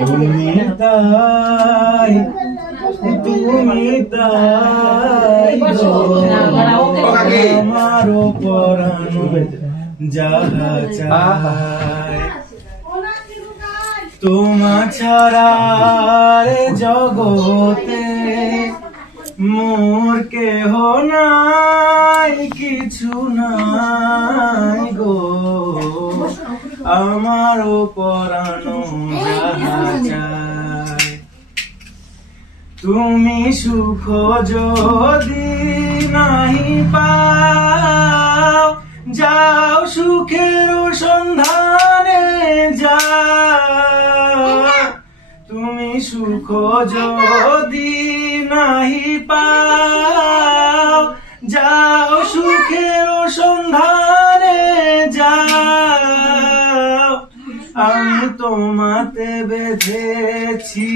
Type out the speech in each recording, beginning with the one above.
তুমি তাই আমারও পরানো যাহা চায় তোমা ছাড়া রে জগতে মোর কেহ নাই কিছু নাই গো আমারও পরানো যাহা চায় তুমি সুখ যদি নাহি পাও যাও সুখের সন্ধানে যাও তুমি সুখ যদি নাহি পাও যাও সুখের সন্ধানে যাও আমি তোমাতে বেঁধেছি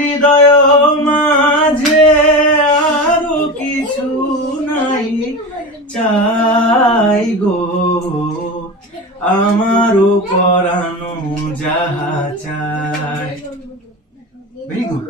হৃদয় মাঝে আরো কিছু নাই চাই গো আমারও পরানো যাহা চাই। Very good.